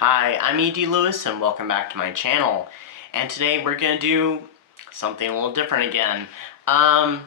Hi, I'm E.D. Lewis and welcome back to my channel. And today we're going to do something a little different again. We're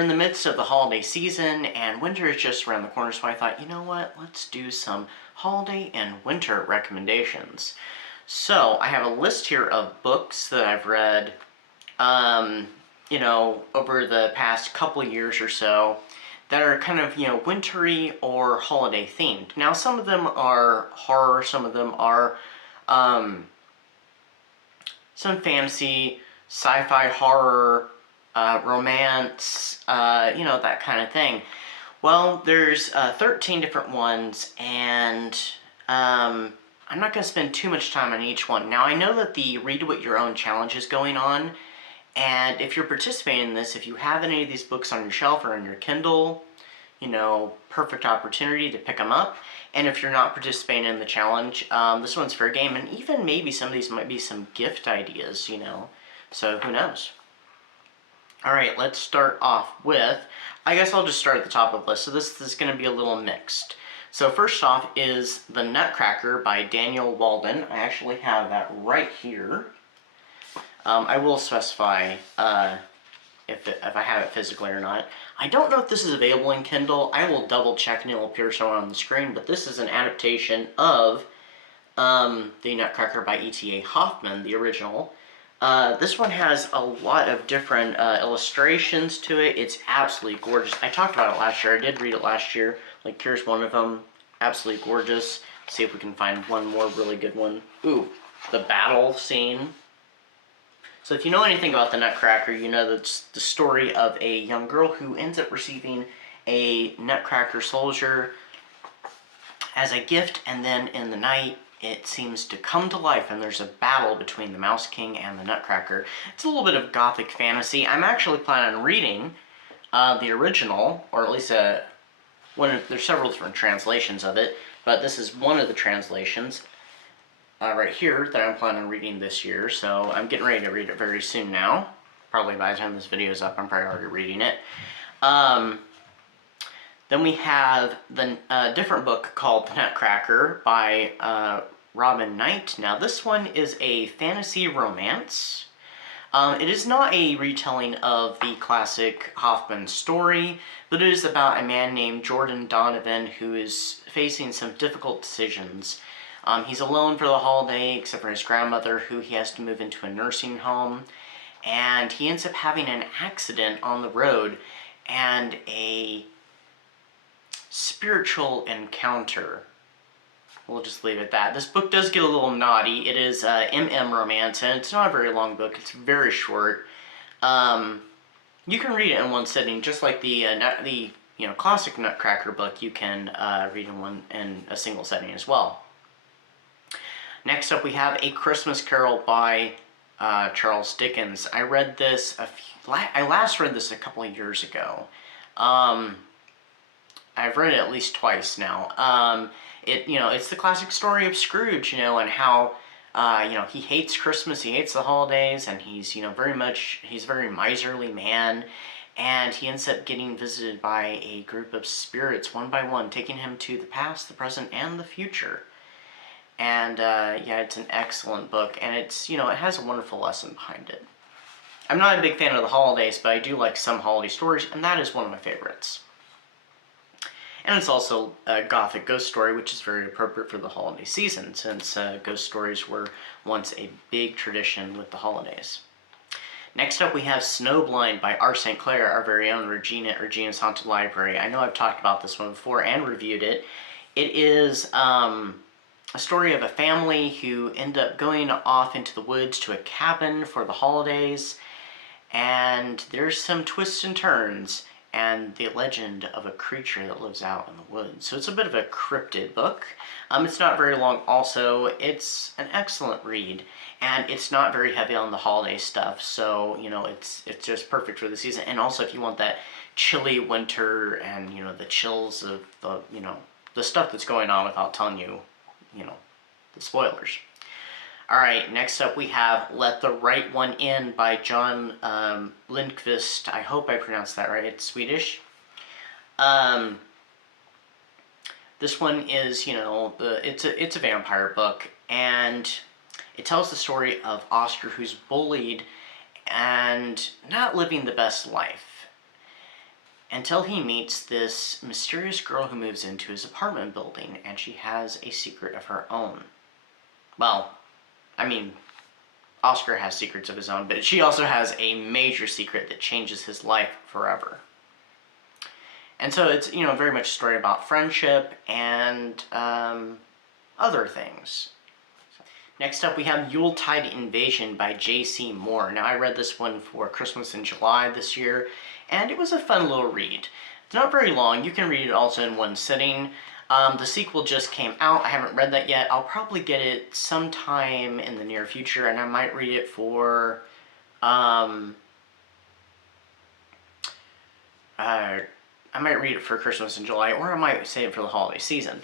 in the midst of the holiday season and winter is just around the corner, so I thought, you know what, let's do some holiday and winter recommendations. So, I have a list here of books that I've read, over the past couple years or so that are kind of, wintry or holiday themed. Now, some of them are horror, some of them are some fantasy, sci-fi horror, romance, that kind of thing. Well, there's 13 different ones, and I'm not going to spend too much time on each one. Now, I know that the Read What Your Own challenge is going on, and if you're participating in this, if you have any of these books on your shelf or on your Kindle, perfect opportunity to pick them up. And if you're not participating in the challenge, this one's fair game, and even maybe some of these might be some gift ideas, so who knows. Alright, let's start off with, I guess I'll just start at the top of the list, so this is going to be a little mixed. So first off is The Nutcracker by Daniel Walden. I actually have that right here. I will specify if I have it physically or not. I don't know if this is available in Kindle. I will double check and it will appear somewhere on the screen, but this is an adaptation of The Nutcracker by E.T.A. Hoffman, the original. This one has a lot of different illustrations to it. It's absolutely gorgeous. I talked about it last year. I did read it last year. Like, here's one of them. Absolutely gorgeous. Let's see if we can find one more really good one. Ooh, the battle scene. So if you know anything about the Nutcracker, you know that's the story of a young girl who ends up receiving a Nutcracker soldier as a gift, and then in the night it seems to come to life and there's a battle between the Mouse King and the Nutcracker. It's a little bit of gothic fantasy. I'm actually planning on reading the original, or at least there's several different translations of it, but this is one of the translations. Right here that I'm planning on reading this year, so I'm getting ready to read it very soon now. Probably by the time this video is up, I'm probably already reading it. Then we have the different book called The Nutcracker by Robin Knight. Now this one is a fantasy romance. It is not a retelling of the classic Hoffman story, but it is about a man named Jordan Donovan who is facing some difficult decisions. He's alone for the holiday, except for his grandmother, who he has to move into a nursing home. And he ends up having an accident on the road and a spiritual encounter. We'll just leave it at that. This book does get a little naughty. It is MM romance, and it's not a very long book. It's very short. You can read it in one sitting, just like the classic Nutcracker book. You can read in a single setting as well. Next up, we have A Christmas Carol by Charles Dickens. I read this I last read this a couple of years ago. I've read it at least twice now. It's the classic story of Scrooge, and how he hates Christmas, he hates the holidays, and he's a very miserly man, and he ends up getting visited by a group of spirits one by one, taking him to the past, the present, and the future. And, it's an excellent book, and it has a wonderful lesson behind it. I'm not a big fan of the holidays, but I do like some holiday stories, and that is one of my favorites. And it's also a gothic ghost story, which is very appropriate for the holiday season, since ghost stories were once a big tradition with the holidays. Next up, we have Snowblind by R. St. Clair, our very own Regina at Regina's Haunted Library. I know I've talked about this one before and reviewed it. It is a story of a family who end up going off into the woods to a cabin for the holidays, and there's some twists and turns, and the legend of a creature that lives out in the woods. So it's a bit of a cryptid book. It's not very long also. It's an excellent read, and it's not very heavy on the holiday stuff, so, it's just perfect for the season. And also, if you want that chilly winter and, the chills of the stuff that's going on without telling you, the spoilers. Alright, next up we have Let the Right One In by John Lindqvist. I hope I pronounced that right. It's Swedish. This one is, it's a vampire book, and it tells the story of Oscar, who's bullied and not living the best life until he meets this mysterious girl who moves into his apartment building, and she has a secret of her own. Well, I mean, Oscar has secrets of his own, but she also has a major secret that changes his life forever. And so it's, very much a story about friendship and other things. Next up, we have Yuletide Invasion by J.C. Moore. Now, I read this one for Christmas in July this year, and it was a fun little read. It's not very long. You can read it also in one sitting. The sequel just came out. I haven't read that yet. I'll probably get it sometime in the near future, and I might read it for Christmas in July, or I might save it for the holiday season.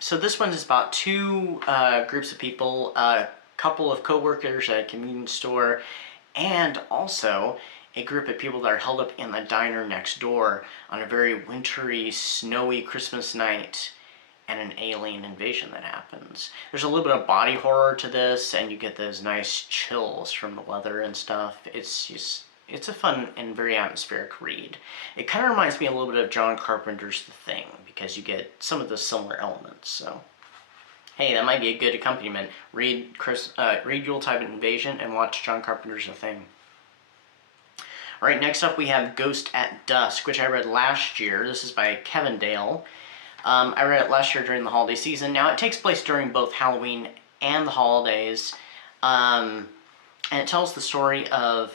So this one is about two groups of people, a couple of co-workers at a convenience store, and also a group of people that are held up in the diner next door on a very wintry, snowy Christmas night, and an alien invasion that happens. There's a little bit of body horror to this, and you get those nice chills from the weather and stuff. It's a fun and very atmospheric read. It kind of reminds me a little bit of John Carpenter's The Thing, because you get some of the similar elements, so hey, that might be a good accompaniment. Read Yuletide Invasion and watch John Carpenter's The Thing. Alright, next up we have Ghost at Dusk, which I read last year. This is by Kevin Dale. I read it last year during the holiday season. Now, it takes place during both Halloween and the holidays, and it tells the story of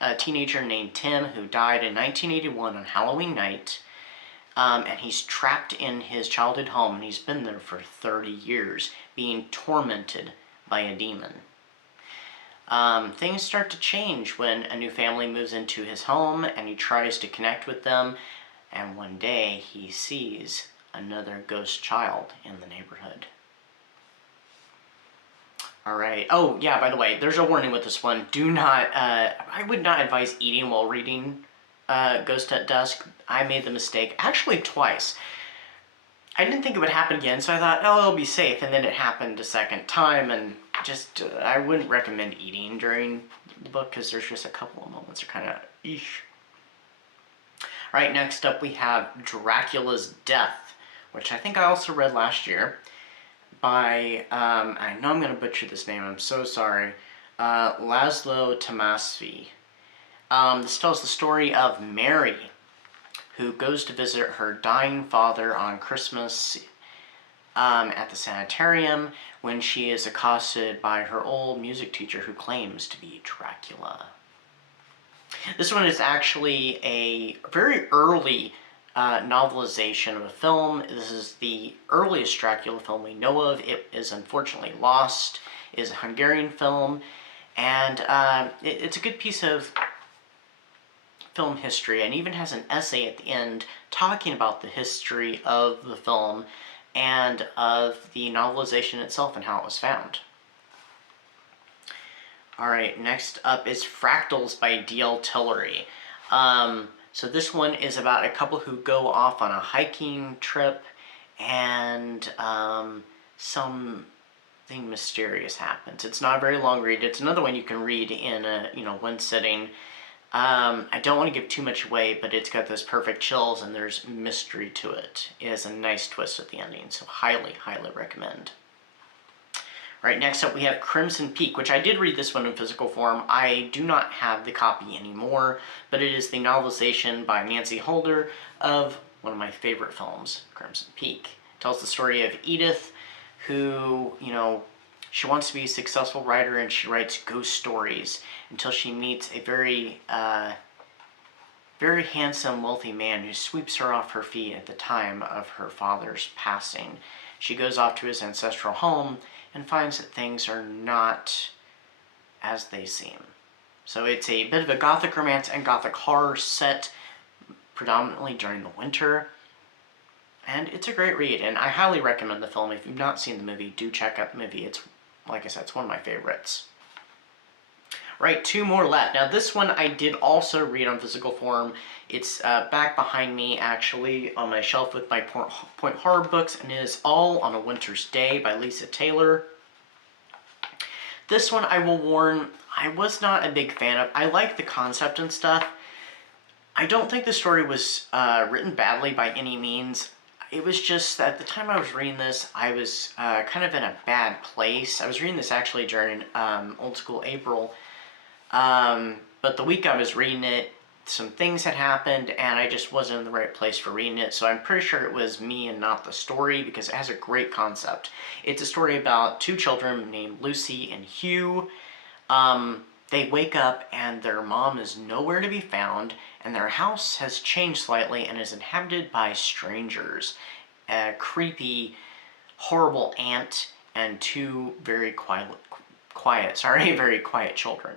a teenager named Tim who died in 1981 on Halloween night, and he's trapped in his childhood home, and he's been there for 30 years, being tormented by a demon. Things start to change when a new family moves into his home, and he tries to connect with them, and one day he sees another ghost child in the neighborhood. Alright, oh yeah, by the way, there's a warning with this one. Do not, I would not advise eating while reading Ghost at Dusk. I made the mistake, actually twice. I didn't think it would happen again, so I thought, oh, it'll be safe, and then it happened a second time, and just, I wouldn't recommend eating during the book, because there's just a couple of moments that are kind of, eesh. Alright, next up we have Dracula's Death, which I think I also read last year, by, I know I'm going to butcher this name, I'm so sorry, Laszlo Tamas. This tells the story of Mary, who goes to visit her dying father on Christmas at the sanitarium when she is accosted by her old music teacher who claims to be Dracula. This one is actually a very early novelization of a film. This is the earliest Dracula film we know of. It is unfortunately lost. It is a Hungarian film, and it's a good piece of film history, and even has an essay at the end talking about the history of the film and of the novelization itself and how it was found. Alright, next up is Fractals by DL Tillery. So this one is about a couple who go off on a hiking trip, and something mysterious happens. It's not a very long read. It's another one you can read in one sitting. I don't want to give too much away, but it's got those perfect chills and there's mystery to it. It has a nice twist at the ending, so highly, highly recommend. Alright, next up we have Crimson Peak, which I did read this one in physical form. I do not have the copy anymore, but it is the novelization by Nancy Holder of one of my favorite films, Crimson Peak. It tells the story of Edith, who, she wants to be a successful writer, and she writes ghost stories until she meets a very handsome, wealthy man who sweeps her off her feet at the time of her father's passing. She goes off to his ancestral home and finds that things are not as they seem. So it's a bit of a gothic romance and gothic horror set predominantly during the winter. And it's a great read, and I highly recommend the film. If you've not seen the movie, do check out the movie. It's, like I said, it's one of my favorites. Right, 2 more left. Now this one I did also read on physical form. It's back behind me, actually, on my shelf with my point horror books, and it is All on a Winter's Day by Lisa Taylor. This one, I will warn, I was not a big fan of. I like the concept and stuff. I don't think the story was written badly by any means. It was just that at the time I was reading this, I was kind of in a bad place. I was reading this actually during Old School April. But the week I was reading it, some things had happened and I just wasn't in the right place for reading it. So I'm pretty sure it was me and not the story, because it has a great concept. It's a story about 2 children named Lucy and Hugh. They wake up and their mom is nowhere to be found, and their house has changed slightly and is inhabited by strangers. A creepy, horrible aunt and 2 very quiet children.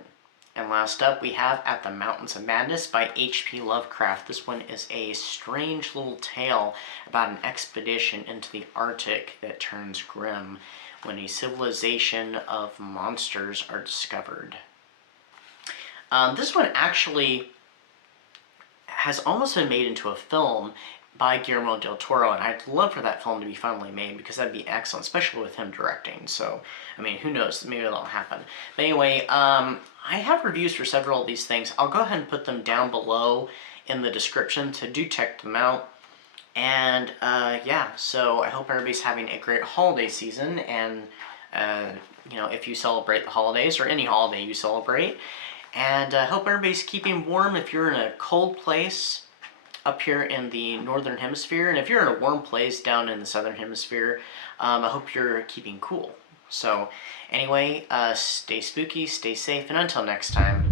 And last up, we have At the Mountains of Madness by H.P. Lovecraft. This one is a strange little tale about an expedition into the Arctic that turns grim when a civilization of monsters are discovered. This one actually has almost been made into a film by Guillermo del Toro, and I'd love for that film to be finally made, because that'd be excellent, especially with him directing. So, I mean, who knows, maybe that'll happen. But anyway, I have reviews for several of these things. I'll go ahead and put them down below in the description, so do check them out. And yeah, so I hope everybody's having a great holiday season, and you know, if you celebrate the holidays, or any holiday you celebrate. And I hope everybody's keeping warm if you're in a cold place up here in the northern hemisphere, and if you're in a warm place down in the southern hemisphere, I hope you're keeping cool. So anyway, stay spooky, stay safe, and until next time.